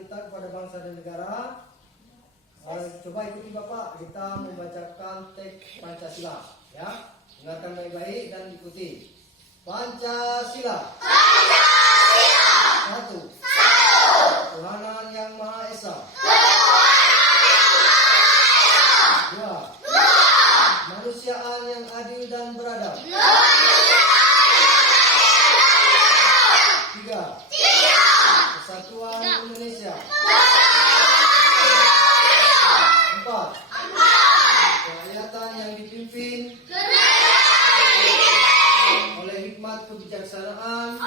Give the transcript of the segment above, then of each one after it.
kita kepada bangsa dan negara. Coba ikuti Bapak, kita membacakan teks Pancasila, ya. Dengarkan baik-baik dan ikuti. Pancasila. Pancasila. Satu. Tuhanan yang Maha Esa. Dua. Kemanusiaan yang adil dan beradab. Tiga. Kesatuan Indonesia. Empat. Kerakyatan yang dipimpin oleh hikmat kebijaksanaan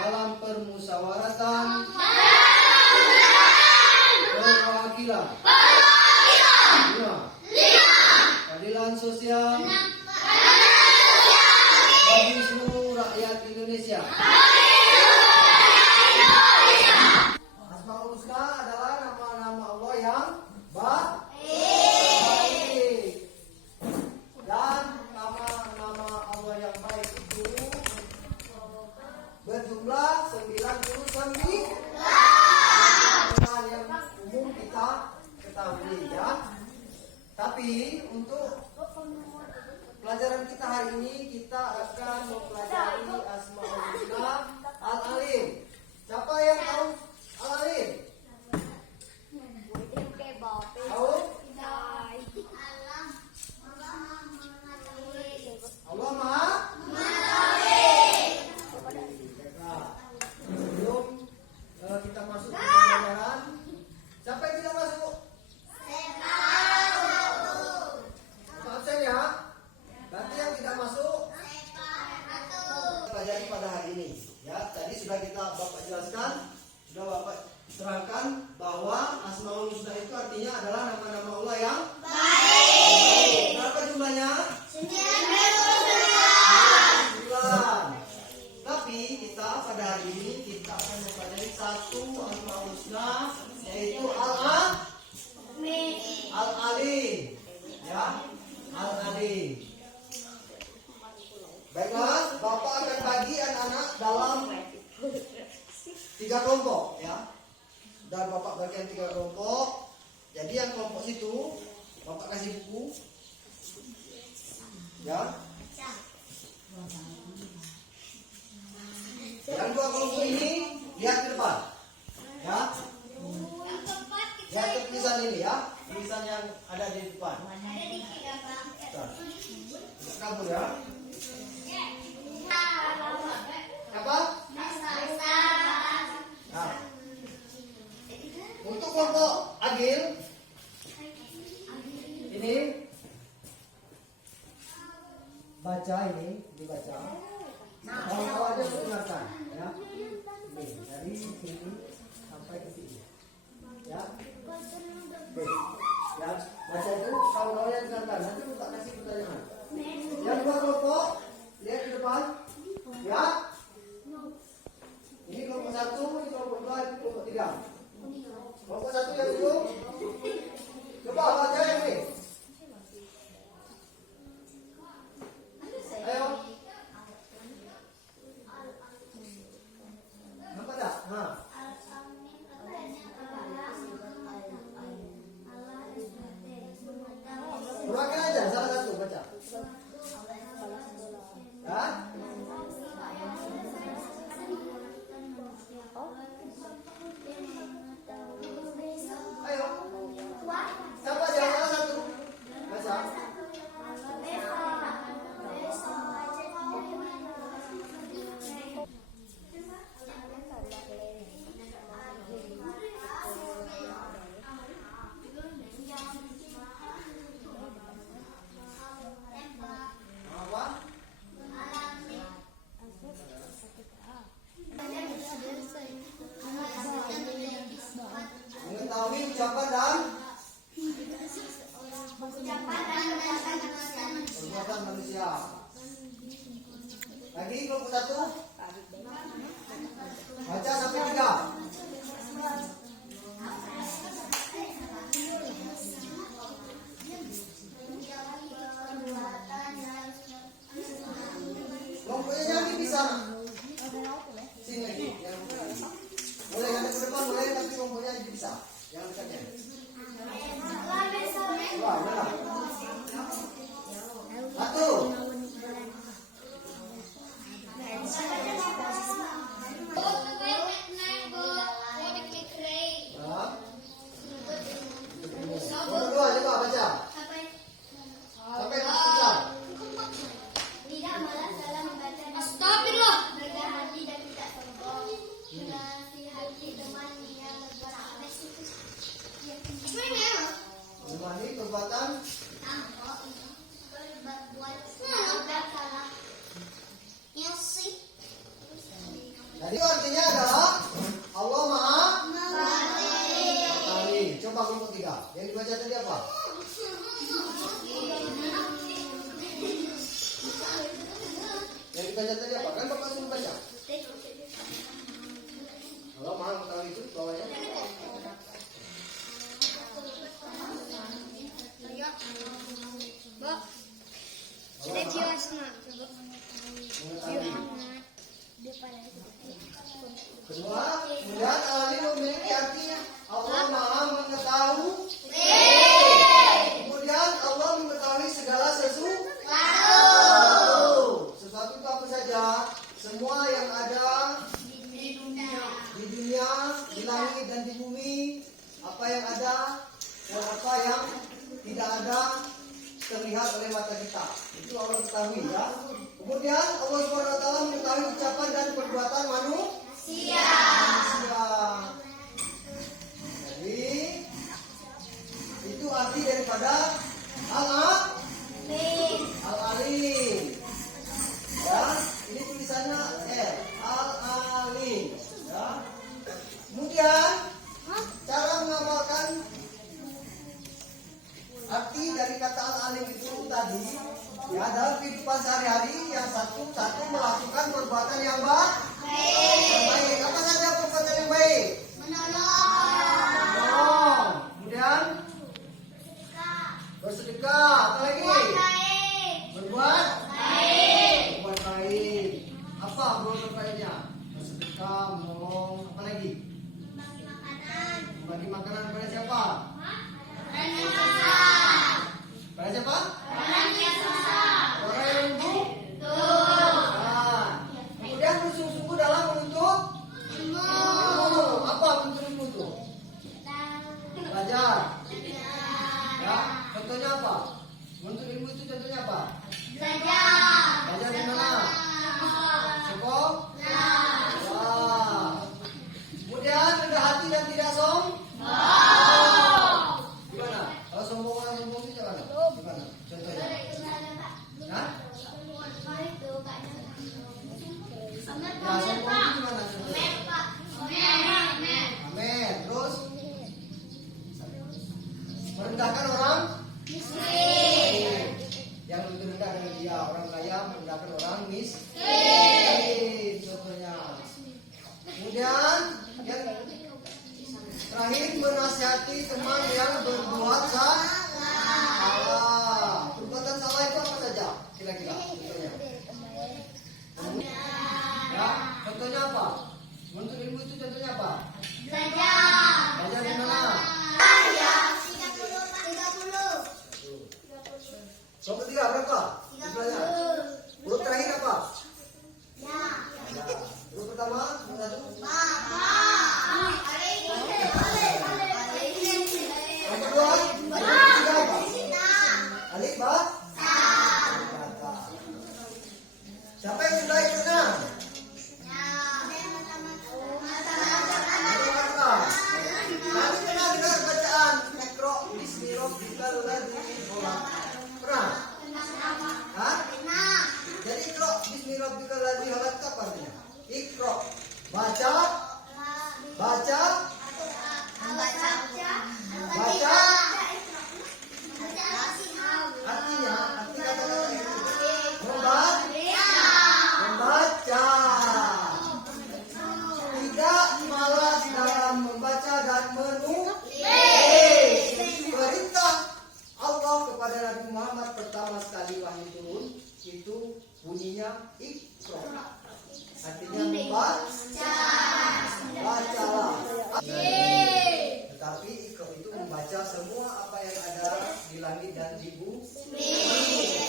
dalam permusyawaratan perwakilan. Lima. Keadilan sosial bagi seluruh rakyat Indonesia. Asmaul Husna adalah nama-nama Allah yang baik. Dan nama-nama Allah yang baik itu berjumlah 99 yang umum kita ketahui, ya. Tapi untuk pelajaran kita hari ini kita akan mempelajari Asmaul Husna Al-Alim. Siapa yang tahu Al-Alim? Tahu? Allah Maha mengetahui. Sebelum kita masuk ke pelajaran, siapa yang tidak masuk? Absen ya. Berarti yang tidak masuk pelajari pada hari ini. Ya, tadi sudah Bapak jelaskan, sudah Bapak terangkan bahwa Asmaul Husna itu artinya adalah nama-nama Allah yang baik. Berapa jumlahnya? 99. Tapi kita pada hari ini kita akan mempelajari satu Asmaul Husna, yaitu Al-Alim. Ya, Al-Alim. Baiklah, Bapak akan bagi anak-anak dalam 3 kelompok, ya. Dan Bapak bagian 3 kelompok. Jadi yang kelompok situ Bapak kasih buku, ya. Yang 2 kelompok ini lihat ke depan, ya. Lihat ke tulisan ini, ya. Tulisan yang ada di depan. Tidak kabur, ya. Apa? Nah, untuk kelompok Agil ini baca, ini dibaca. Kalau aja dengarkan, ya. Ini dari sini sampai ke sini, ya. Oke, ya. Baca itu kalau yang dengarkan. Nanti kita kasih pertanyaan. Yang 2 kelompok lihat ke depan, ya. Ini kelompok 1, ini kelompok 2, ini kelompok 3. Kelompok 1 yang dulu. Coba baca yang ini. Ayo. Nampak tak? Nah. Uraikan aja salah satu baca. Ya? Ayo. Siapa aja salah satu? Baca. Mengetahui ucapan dan perbuatan manusia. Lagi kelompok 1. Baca sampai 3. Kelompoknya lagi bisa. Sini lagi. bisa. Yang dekatnya. Wah, benar. Satu. Dua, coba baca. Sampai selesai. Astagfirullah. Memahami perbuatan. Jadi artinya adalah Allah Maha Mengetahui. Coba kelompok 3. Yang dibaca tadi apa? Yang dibaca tadi apa? Kan Bapak suruh baca. Allah Maha Mengetahui itu bawahnya. Kedua, kemudian al-alim memiliki arti Allah Maha Mengetahui. Kemudian Allah mengetahui segala sesuatu. Sesuatu itu apa saja? Semua yang ada di dunia, di langit dan di bumi, apa yang ada dan apa yang tidak ada terlihat oleh mata kita. Itu Allah ketahui ya. Kemudian Allah SWT mengetahui ucapan dan perbuatan manusia. Jadi itu arti daripada al-alim. Ya, ini tulisannya al-alim. Ya. Kemudian cara mengamalkan arti dari kata al-alim itu tadi, ya, dalam kehidupan sehari-hari yang satu melakukan perbuatan yang baik. Apa saja perbuatan yang baik? Menolong. Kemudian bersedekah. Apa lagi? Berbuat baik. Apa berbuat baiknya? Bersedekah, menolong. Apa lagi? Bagi makanan kepada siapa? Pada siapa? Orang yang kemudian bersungguh-sungguh dalam menuntut ilmu. Apa menuntut ilmu itu? Belajar. Ya, contohnya apa? Menuntut ilmu itu contohnya apa? Belajar di mana? Sekolah. Wah. Kemudian rendah hati dan tidak sombong. Gimana? Kalau sombong orang sombong itu gimana? Gimana? Contohnya? Hah? Ya, sombong itu gimana contohnya? Amin. Terus merendahkan orang miskin. Yang lebih rendah dari dia, orang kaya merendahkan orang miskin. Contohnya. Kemudian yang terakhir menasihati teman yang berbuat salah. Perbuatan salah itu apa saja? Kira-kira contohnya. Ya, contohnya apa? Menuntut ilmu itu contohnya apa? Belajar di mana? Kelompok 3 berapa? Jumlahnya. Huruf terakhir apa? Ya. Huruf pertama, satu. Yang kedua, tiga apa? Alif, ba? Siapa yang sudah ikut enam? Nanti pernah dengar bacaan Ikro bismi rabbikal ladzi khalaq? Pernah? Hah? Jadi Ikro bismi rabbikal ladzi khalaq apa artinya? Ikro, baca. Artinya, arti kata-kata itu membaca. Tidak malas dalam membaca dan menulis. Perintah Allah kepada Nabi Muhammad pertama sekali wahyu turun itu bunyinya Iqra. Artinya membaca. Bacalah. langit dan di bumi.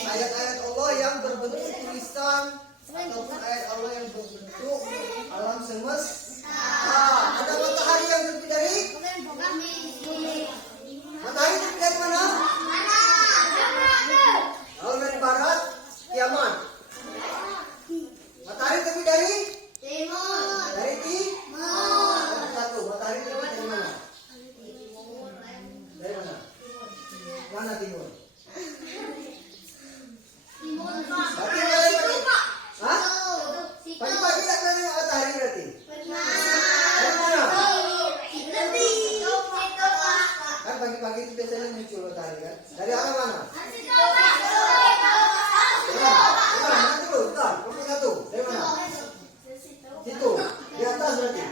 Ayat-ayat Allah yang berbentuk tulisan ataupun ayat Allah yang berbentuk alam semesta. Ada matahari yang terbit dari matahari terbit dari mana? Kalau dari barat, kiamat. Matahari terbit dari dari timur. Satu, matahari terbit dari mana? Dari mana? Mana timur? Berarti pagi-pagi. Hah? Pagi-pagi tak kena tengok matahari berarti? Dari mana? Kan pagi-pagi itu biasanya muncul matahari kan? Dari arah mana? Mana dulu? Bentar, nomor satu. Dari mana? Situ. Di atas berarti?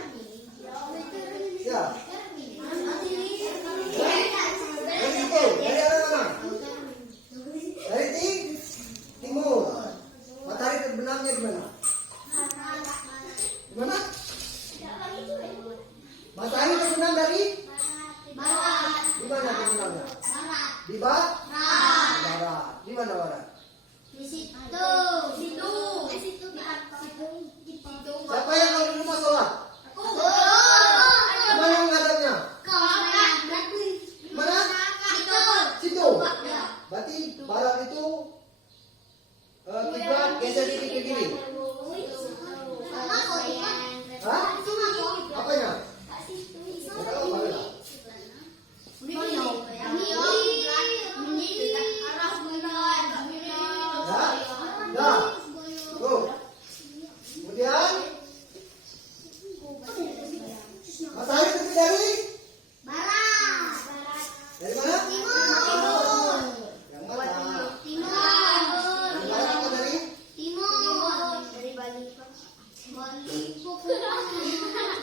Ya. Dari situ. Dari arah mana? Dari timur. Matahari terbenamnya di mana? Di mana? Matahari terbenam dari? Di mana terbenamnya? Di barat. Di mana barat? Siapa yang kalau di rumah sholat? Mana menghadapnya? Mana? Situ. Berarti barat itu kiblat geser dikit ke kiri. Hah? Apanya? Kalau apa beda? Dah. Tuh. Kemudian matahari terbit dari? Dari mana? Yang mana?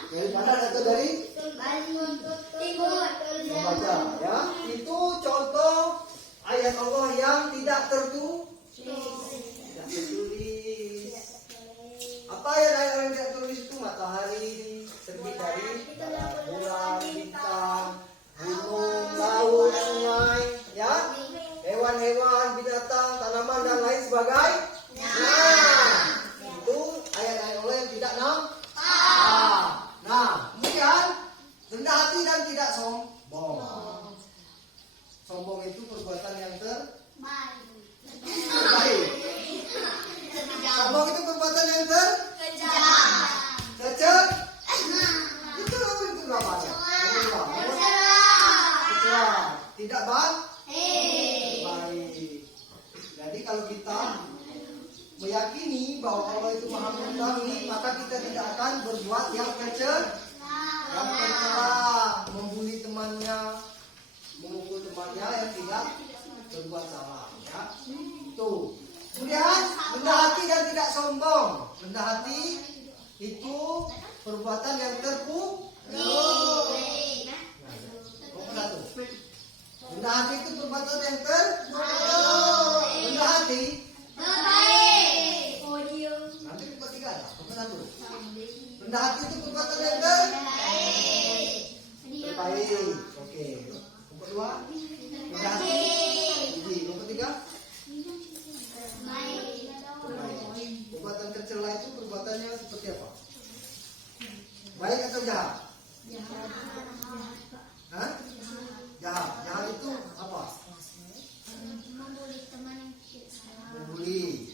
Dari barat atau dari? Dari barat atau dari? Membaca ya. Itu contoh ayat Allah yang tidak tertulis. Apa ayat-ayat yang tidak tertulis itu? Matahari terbit dari bulan, bintang, gunung, laut, sungai, ya, hewan-hewan, binatang, tanaman dan lain sebagainya. Itu ayat-ayat Allah yang tidak nampak. Nah, kemudian rendah hati dan tidak sombong. Sombong itu perbuatan yang terbaik. Sombong itu perbuatan yang kejam. Itu apa ya? Tidak baik. Jadi kalau kita meyakini bahwa Allah itu Maha Mengetahui, maka kita tidak akan berbuat yang kejam, yang tercela, membuli temannya, memukul temannya yang tidak berbuat salah. Ya, itu. Kemudian rendah hati dan tidak sombong. Rendah hati itu perbuatan yang terpuji. Satu. Rendah hati itu perbuatan yang rendah hati. Nanti nomor 3 lah. Nomor 1. Rendah hati itu perbuatan yang terbaik. Oke. Nomor 2. Rendah hati. Nomor 3. Perbuatan tercela itu perbuatannya seperti apa? Baik atau jahat? Hah? Jahat. Jahat itu apa? Membuli.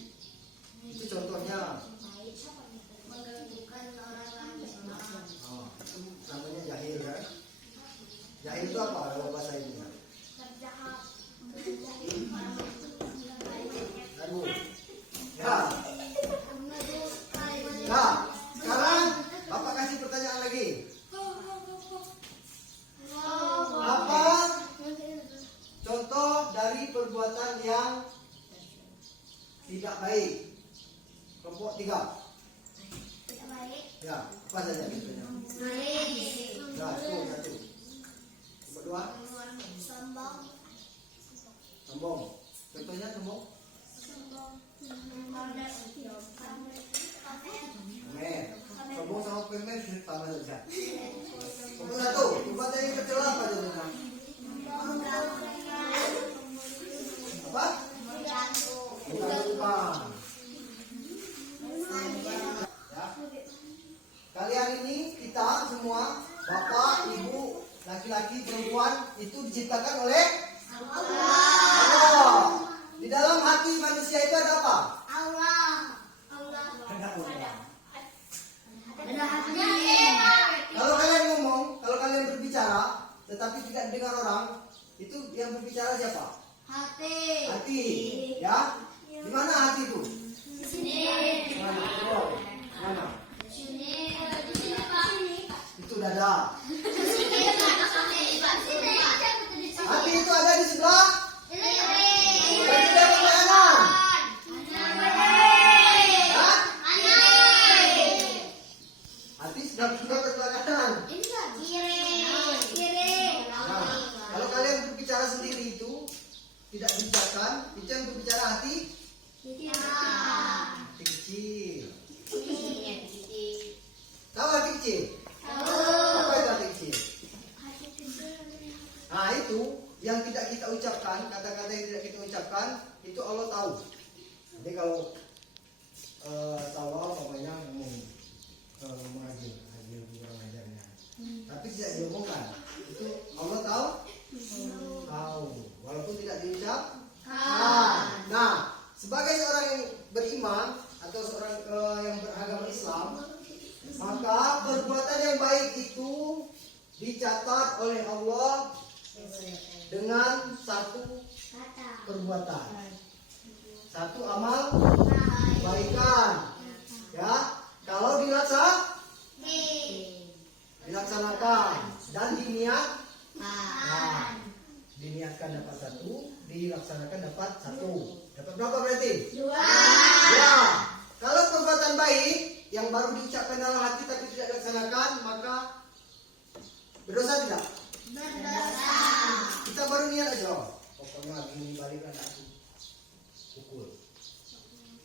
Itu contohnya. Oh, itu namanya jahil ya. Jahil itu apa kalau bahasa ini? Aduh. Ya. Nah, sekarang Bapak kasih pertanyaan lagi. Apa contoh dari perbuatan yang tidak baik? Kelompok 3. Ya, apa saja contohnya? Ya, itu satu. Nomor 2. Sombong. Contohnya sombong. Sombong sama pemer sama saja. Nomor 1. Perbuatan yang tercela apa contohnya? semua, bapak, ibu, laki-laki, perempuan itu diciptakan oleh Allah. Di dalam hati manusia itu ada apa? Ada Allah. Kalau kalian ngomong, kalau kalian berbicara, tetapi tidak dengar orang, itu yang berbicara siapa? Hati. Ya. Di mana hati itu? Mana? Oh, mana? Itu dada. Hati itu ada di sebelah. Berarti dia kanan. Hah? Hati sudah sebelah kanan. Nah, kalau kalian berbicara sendiri itu tidak bijakan, itu yang berbicara hati. Hati kecil. Tahu hati kecil? Apa itu hati kecil? Nah itu yang tidak kita ucapkan, kata-kata yang tidak kita ucapkan, itu Allah tahu. Jadi kalau Allah namanya mengajar kurang ajarnya, tapi tidak diomongkan, itu Allah tahu. Walaupun tidak diucap. Nah, sebagai seorang yang beriman atau seorang yang beragama Islam, maka perbuatan yang baik itu dicatat oleh Allah dengan satu perbuatan, satu amal kebaikan. Ya, kalau dilaksanakan dan diniatkan dapat satu, dilaksanakan dapat satu. Dapat berapa berarti? 2. Ya. Kalau perbuatan baik yang baru diucapkan dalam hati tapi tidak dilaksanakan, maka berdosa tidak? Berdosa. Kita baru niat aja. Pokoknya gini balik anak aku pukul.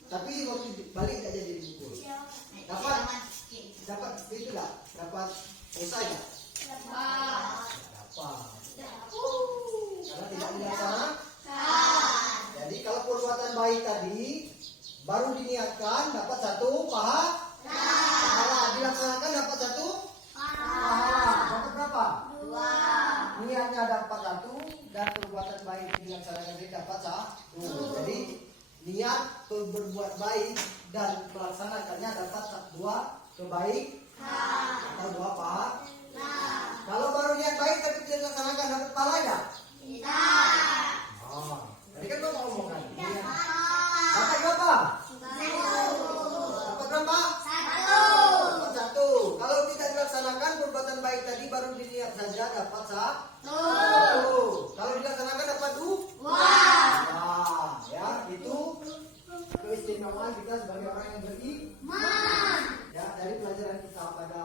Tapi waktu balik tidak jadi dipukul. Dapat itu tidak? Dapat dosa tidak? Dapat. Karena tidak dilaksanakan. Jadi kalau perbuatan baik tadi baru diniatkan dapat satu pahala, dilaksanakan dapat satu pahala. Dapat berapa? 2. Niatnya dapat 1 dan perbuatan baik dilaksanakan dapat 1. Jadi niat berbuat baik dan melaksanakannya dapat 2 kebaikan atau 2 pahala. Kalau baru niat baik tapi tidak dilaksanakan dapat pahala enggak? Tidak. Tadi kan kau ngomong kan? Dapat berapa? 1. Dapat berapa? 1. Dapat 1. Kalau tidak dilaksanakan perbuatan baik tadi baru diniat saja dapat 1. Kalau dilaksanakan dapat 2. Ya, itu keistimewaan kita sebagai orang yang beriman. Ya, dari pelajaran kita pada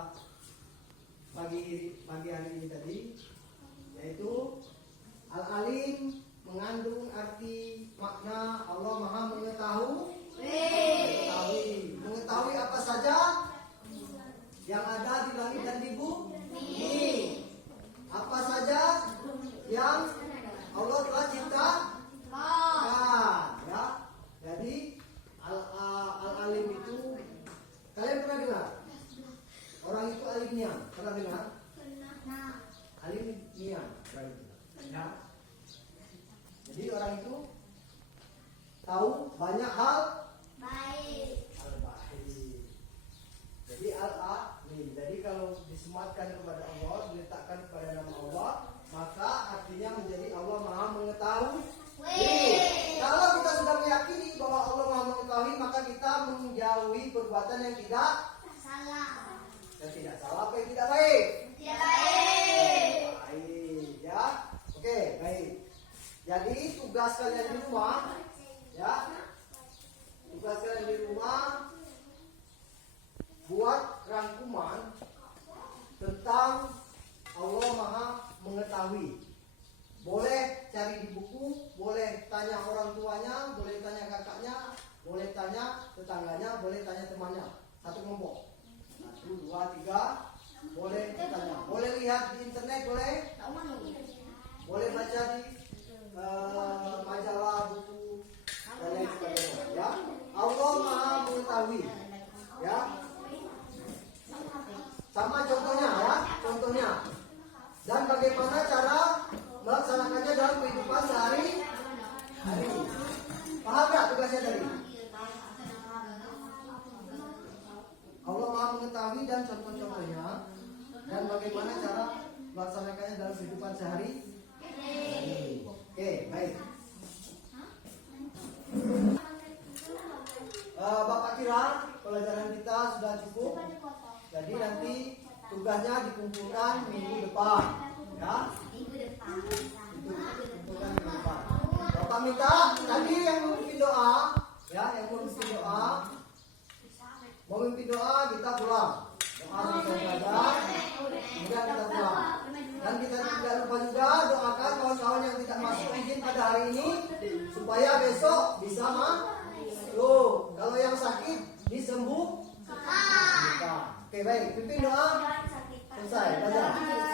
pagi hari ini tadi, yaitu Al-Alim mengandung arti makna Allah Maha mengetahui apa saja yang ada di langit dan di bumi, apa saja yang Allah telah ciptakan. Ya, jadi Al-Alim itu kalian pernah dengar? Orang itu alimnya, pernah dengar? Alimnya, ya. Jadi orang itu tahu banyak hal baik. Jadi al-alim. Jadi kalau disematkan kepada Allah, diletakkan kepada nama Allah, maka artinya menjadi Allah Maha mengetahui. Kalau kita sudah meyakini bahwa Allah Maha mengetahui, maka kita menjauhi perbuatan yang tidak salah. Yang tidak salah apa yang tidak baik? Tidak baik. Baik, ya. Oke, baik. Jadi tugas kalian di rumah, ya. Tugas kalian di rumah buat rangkuman tentang Allah Maha mengetahui. Boleh cari di buku, boleh tanya orang tuanya, boleh tanya kakaknya, boleh tanya tetangganya, boleh tanya temannya. Satu kelompok. 1, 2, 3. Boleh ditanya. Boleh lihat di internet, boleh. Boleh baca di majalah, buku dan lain sebagainya. Ya, Allah Maha mengetahui. Ya, sama contohnya ya. dan contoh-contohnya dan bagaimana cara melaksanakannya dalam kehidupan sehari. Oke, baik. Bapak kira pelajaran kita sudah cukup. Jadi nanti tugasnya dikumpulkan minggu depan, ya. Dikumpulkan minggu depan. Bapak minta tadi yang memimpin doa, ya, yang memimpin doa, kita pulang. Doa selesai belajar, kemudian kita pulang. Dan kita tidak lupa juga doakan kawan-kawan yang tidak masuk izin pada hari ini supaya besok bisa masuk. Kalau yang sakit disembuhkan. Oke, baik. Pimpin doa. Selesai belajar.